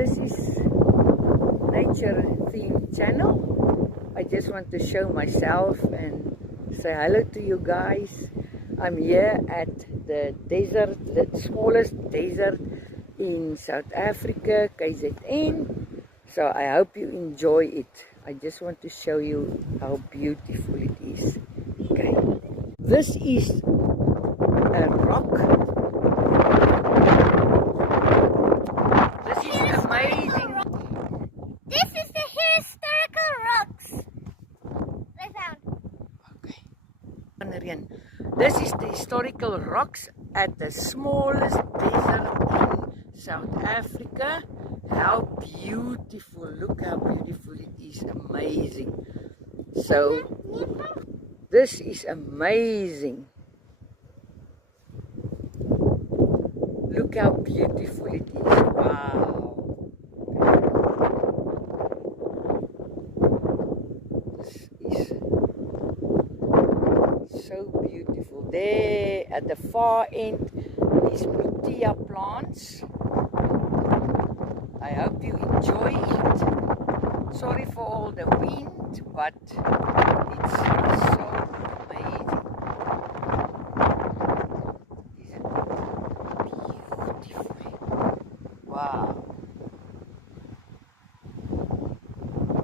this is nature themed channel. I just want to show myself and say hello to you guys. I'm here at the desert, the smallest desert in South Africa, KZN. So I hope you enjoy it. I just want to show you how beautiful it is. Okay, this is a rock. This is amazing. This is the historical rocks I found. Okay. This is the historical rocks at the smallest desert in South Africa. How beautiful, look how beautiful it is, amazing. So, this is amazing. Look how beautiful it is, wow. This is so beautiful. There at the far end is protea plants. I hope you enjoy it. Sorry for all the wind, but it's